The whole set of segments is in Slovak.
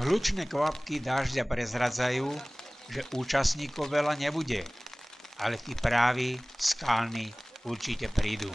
Hlučné kvapky dážďa prezradzajú, že účastníkov veľa nebude, ale tí právi, skalní určite prídu.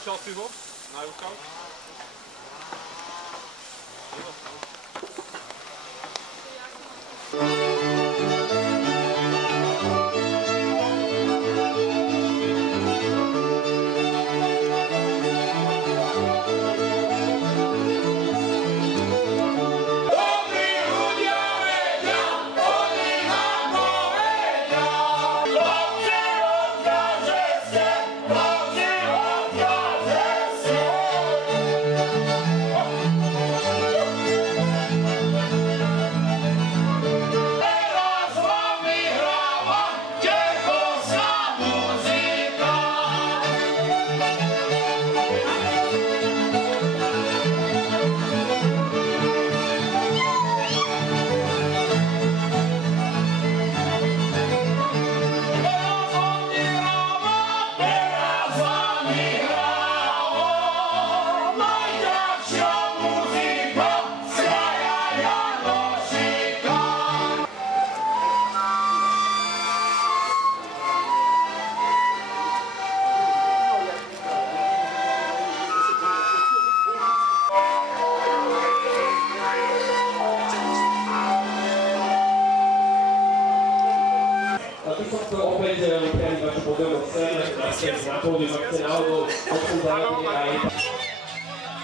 Skúšal si ho na rukav?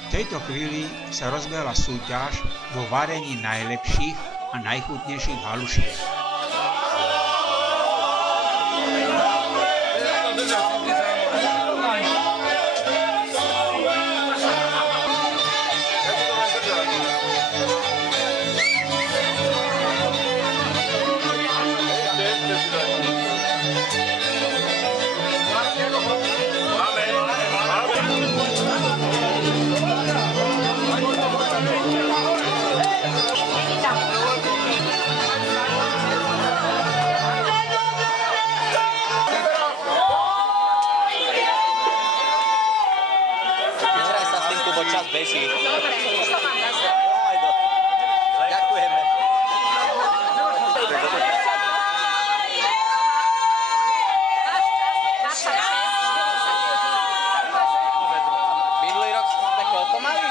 V tejto chvíli sa rozbehla súťaž vo varení najlepších a najchutnejších halušiek. Beží. Ďakujeme. Minulý rok sme koľko mali?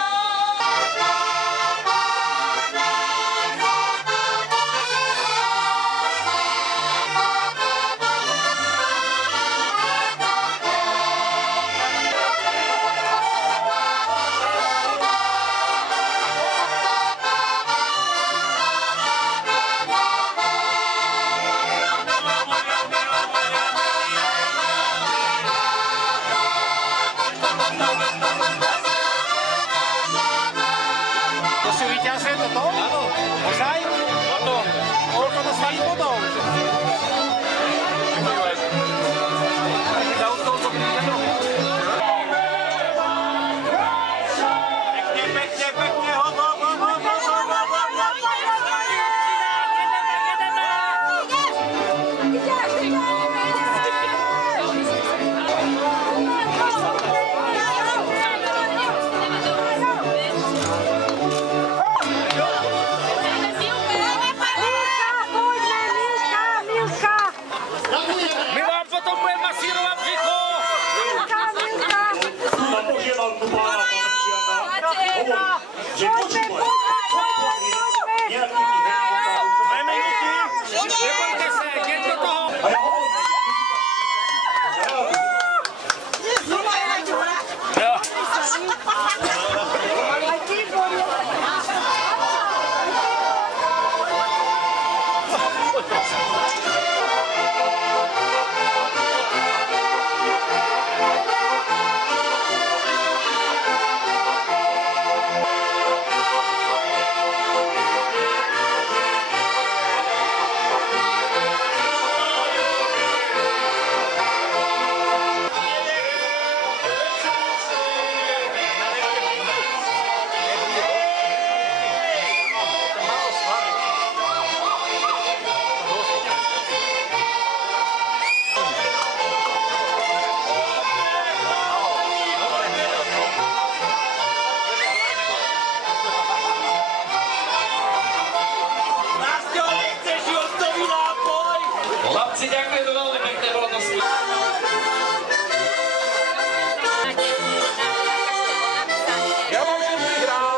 Chlapci, ďakujem veľmi pekne, bolo to skvelé. Ja mám všetkých hrál.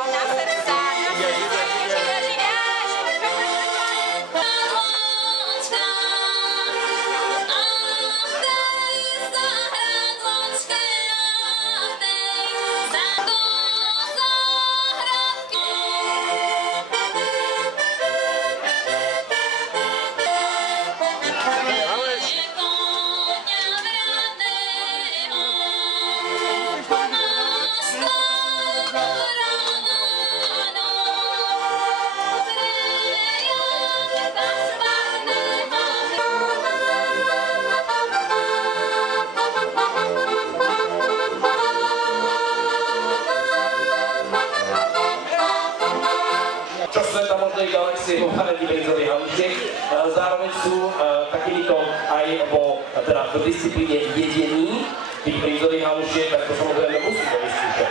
Čo sveta možnej galaxie vo varedí benzových halušiek. Zároveň sú takýmito aj v disciplíne jedení tých benzových halušiek, tak to samozrejme musíme vyskúšať.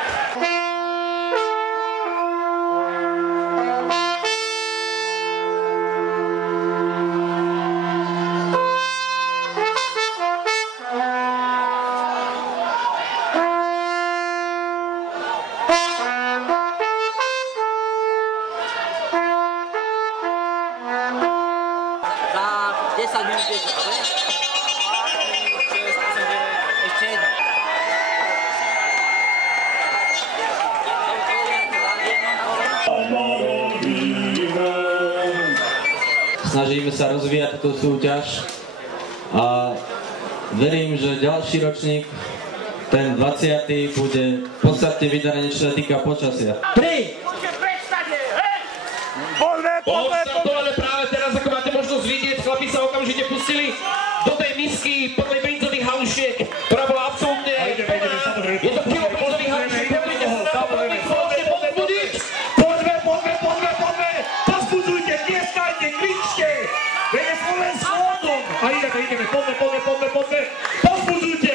Za 10 minút je to, ale? Ešte jedno. Snažíme sa rozvíjať túto súťaž a verím, že ďalší ročník, ten 20. bude podstatne vydarený, čo sa týka počasia. 3! Bolo štartované práve teraz, ako máte možnosť vidieť, chlapi sa okamžite pustili do tej misky prvej brinzových halušiek, ktorá bola absolútne plná. Je to kilo brinzových halušiek, poďte sa na to veľmi spoločne povzbudiť. Poďme, pozbudzujte, tieskajte, kričte, veď Slovensko o tom. A ideme, poďme, pozbudzujte,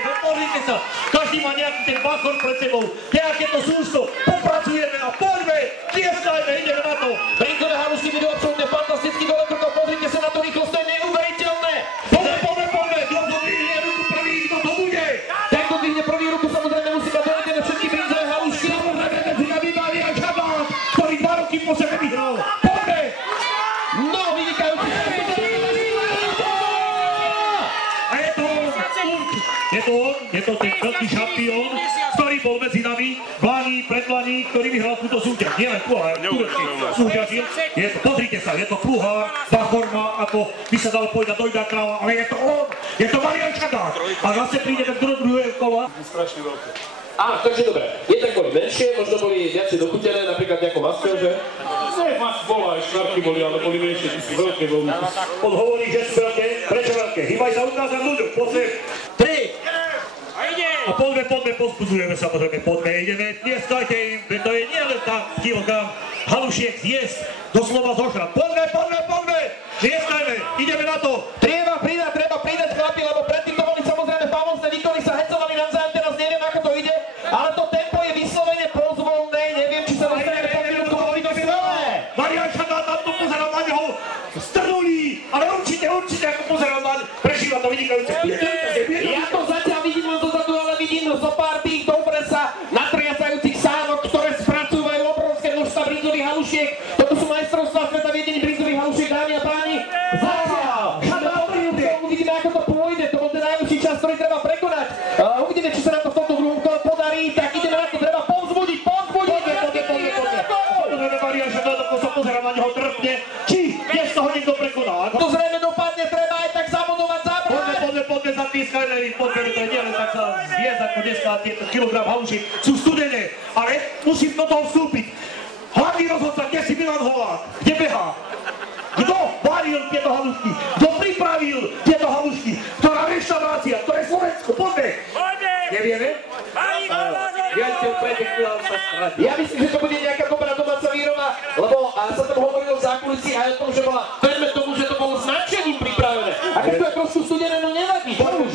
pozrite sa, každý má nejaký ten bachor pred sebou, nejaké to sústo, popracujeme a poďme, tieskajme, ideme na to. Brinzové halušky budú absolútne fantasticky dole krko, pozrite sa na tú rýchlosť, to je neuveriteľné. Poďme, kto to vyhne ruku prvý, kto to bude? Tak kto vyhne prvý ruku, samozrejme musí mať dovedené všetky brinzové halušky. Samozrejme, medzi nami Marian Čabán, ktorý 2 roky po sebe vyhral. Poďme! No, vynikajúci. A je to ten veľký šampión, ktorý bol medzi nami v lani, predlani, ktorý vyhral túto súťaž. Nie len pohár, turecký súťažil. Pozrite sa, je to pohár, bachor má, ako by sa dalo povedať, dojda kráva, ale je to on, je to Marian Čadák. A zase prídeme do druhého kola. Strašne veľké. Á, takže dobre, jednak boli menšie, možno boli viacej dochutené, napríklad ako maskel, že? Ne, mas bola, aj štvarky boli, ale boli menšie, ty sú veľké veľmi. On hovorí, že sú veľké, prečo veľké? Chýbaj sa ukázať ľuďom, poďme. 3! A poďme, pozbudzujeme samozrejme, poďme, ideme, tlieskajte im, veď to je nielen tak kilogram halušiek zjesť, doslova zožrať. Poďme, tlieskajme, ideme na to. Treba pridať chlapi, lebo predtým to boli samozrejme famózne výkony, sa hecovali navzájom, teraz neviem ako to ide, ale to tempo je vyslovene pozvolné, neviem či sa dostaneme po minútku, boli to skvelé. Marian Čadák, tam tu pozerám na neho, strnulí, ale určite, ako pozerám na prešíva to vynikajúce. Ja to zatiaľ vidím len dozadu, ale vidím zo pár tých dobre sa natriasajúcich sánok, ktoré spracúvajú obrovské množstva brinzových halušiek. Toto sú majstrovstvá sveta v jedení brinzových halušiek, dámy a páni. Uvidíme, ako to pôjde, to bol ten najlepší čas, ktorý treba prekonať. Uvidíme, či sa nám to v tomto druhom kole podarí, tak ideme na to, treba povzbudiť. Poďme. Samozrejme, Marian Čadák, ako sa pozerám na neho, trpne, či je z toho niekto prekoná. To zrejme dopadne, treba aj tak zabudovať zábrať. Poďme za tých skylery, poďme, to je nielen tak sa zjesť ako dneska tieto kilogram halušiek, sú studené, ale musím do toho vstúpiť. Hlavný rozhodca, kde si Milan Holák, kde behá? Kto varil tieto halušky? Kto pripravil tieto halušky? Ktorá reštaurácia? Ktoré Slovensko? Poďme! Nevieme? Ja myslím, že to bude nejaká dobrá domáca výroba, lebo sa tam hovorilo v zákulisí aj o tom, že bola, verme tomu, že to bolo značením pripravené. A keď to je trošku studené, no nevadí. Poďme,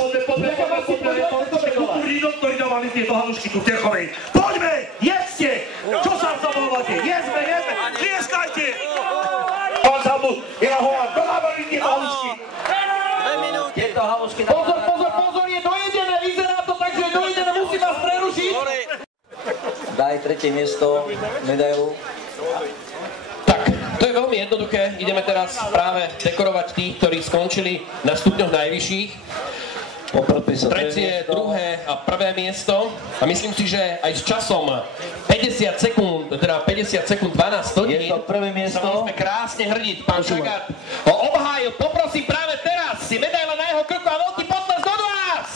ktorý dávali tieto halušky tu v Terchovej. Poďme, jedzte! Čo sa zabávate? Jedzme, tlieskajte! Pán Zabud, Milan Holák, dodávali tieto halušky. Tieto halušky... Pozor, pozor, pozor, je dojedené, vyzerá to tak, že je dojedené, musím vás prerušiť. Daj tretie miesto, medailu. Tak, to je veľmi jednoduché. Ideme teraz práve dekorovať tých, ktorí skončili na stupňoch najvyšších. Tretie, druhé a prvé miesto. A myslím si, že aj s časom 50 sekúnd, teda 50 sekúnd 12 hodín, Je to prvé miesto. sa môžeme krásne hrdiť. Pán Šagát ho obhájil. Poprosím práve teraz si medaila na jeho krku a veľký potlesk od vás!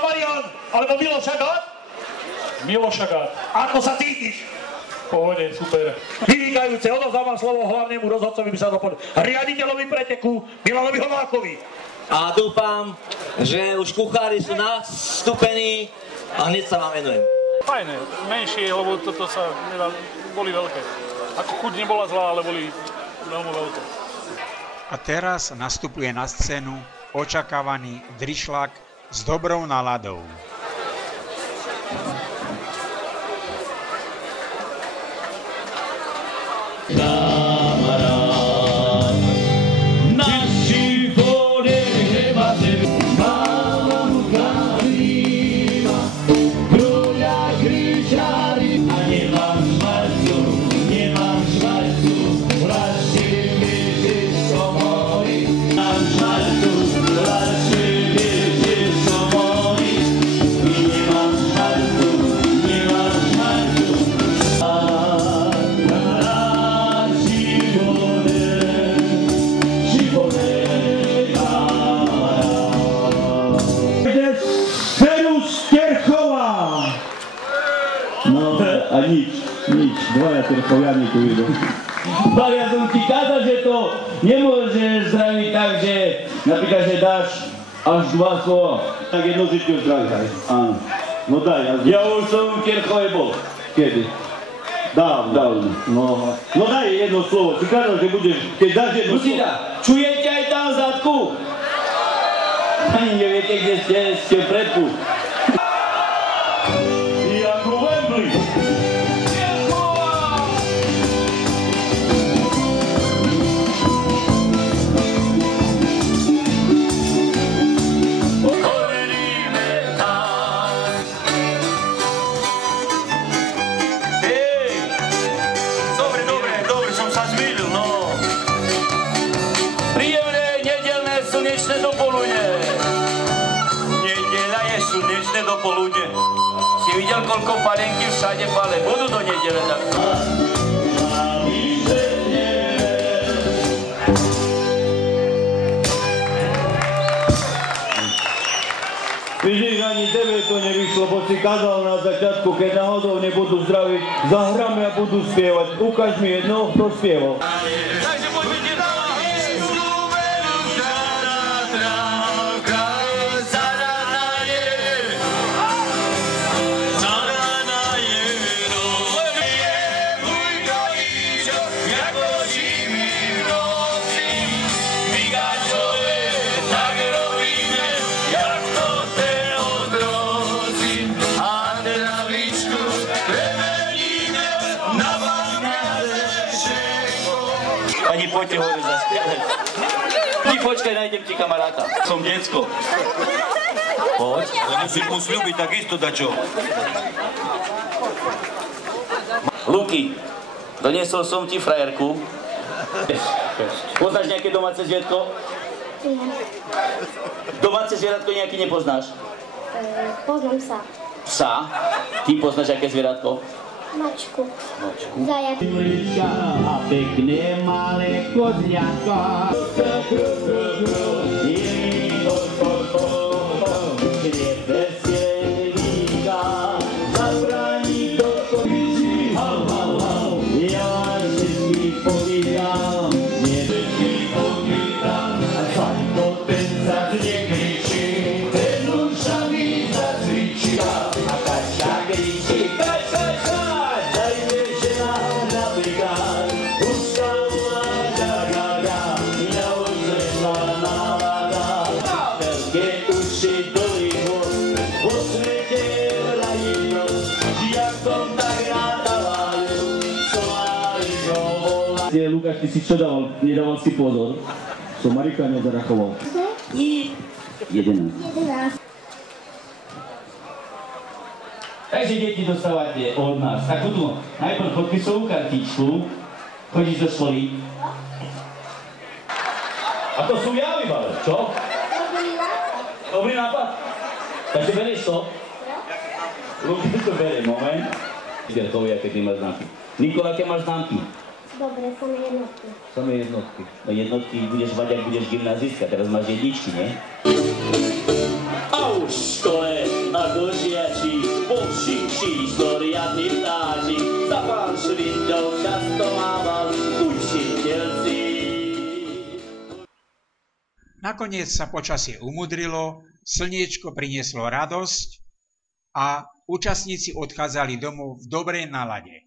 Marian, alebo Milo Šagát? Milo Šagát. Ako sa cítiš? Pohode, super. Vynikajúce, odovzdávam slovo hlavnému rozhodcovi, by sa dopovedal, riaditeľovi preteku Milanovi Homákovi. A dúfam, že už kuchári sú nastúpení a hneď sa vám venujem. Fajné, menšie, lebo toto sa nedá, boli veľké. Ako chuť nebola zlá, ale boli veľmi veľké. A teraz nastupuje na scénu očakávaný drišľak s dobrou náladou. A nič, dvaja terchoviani tu idú. Ale ja som ti kázal, že to nemôžeš zdraviť tak, že napríklad, že dáš až 2 slova. Tak jedno si ti zdravíš. Áno. No daj. Ja už som v Terchove bol. Kedy? Dávno. No daj jedno slovo. Si kázal, že budeš, keď dáš jedno slovo. Čujete aj tam v zadku? Ani neviete, kde ste v predku. Jako Wembley. Dopoludne. Si videl, koľko panenky všade pale. Budú do nedele takto. Vidíš, ani tebe to nevyšlo, bo si kázal na začiatku, keď náhodou nebudú zdraví, zahráme a budú spievať. Ukáž mi jedno, kto spieval. Takže poďme Pani, poďte hore zaspievať. Ty počkaj, nájdem ti kamaráta. Som decko. Poď. Ale musím mu sľubiť takisto dačo. Luky, doniesol som ti frajerku. Poznáš nejaké domáce zvieratko? Domáce zvieratko nejaký nepoznáš? Poznám sa. Psa? Ty poznáš aké zvieratko? Mačku. Zajac. A pekné malé kozľatko. Lukáš, ty si čo dával? Nedával si pozor? Som Marika nezarachoval. 11. Takže deti dostávate od nás takúto najprv podpisovú kartičku, chodíš do školy. A to sú javy, ale čo? Dobrý nápad. Takže berieš to? Luky to berie, moment. Ide to, aké ty máš známky. Nikola, aké máš známky? Dobre, samé jednotky. Samé jednotky. No jednotky budeš mať, ak budeš gymnazistka, teraz máš jedničky, nie? A už v škole ako žiači, po všimší storiadný vtáčik, za pán švindov často mával učiteľci. Nakoniec sa počasie umudrilo, slniečko prinieslo radosť a účastníci odchádzali domov v dobrej nálade.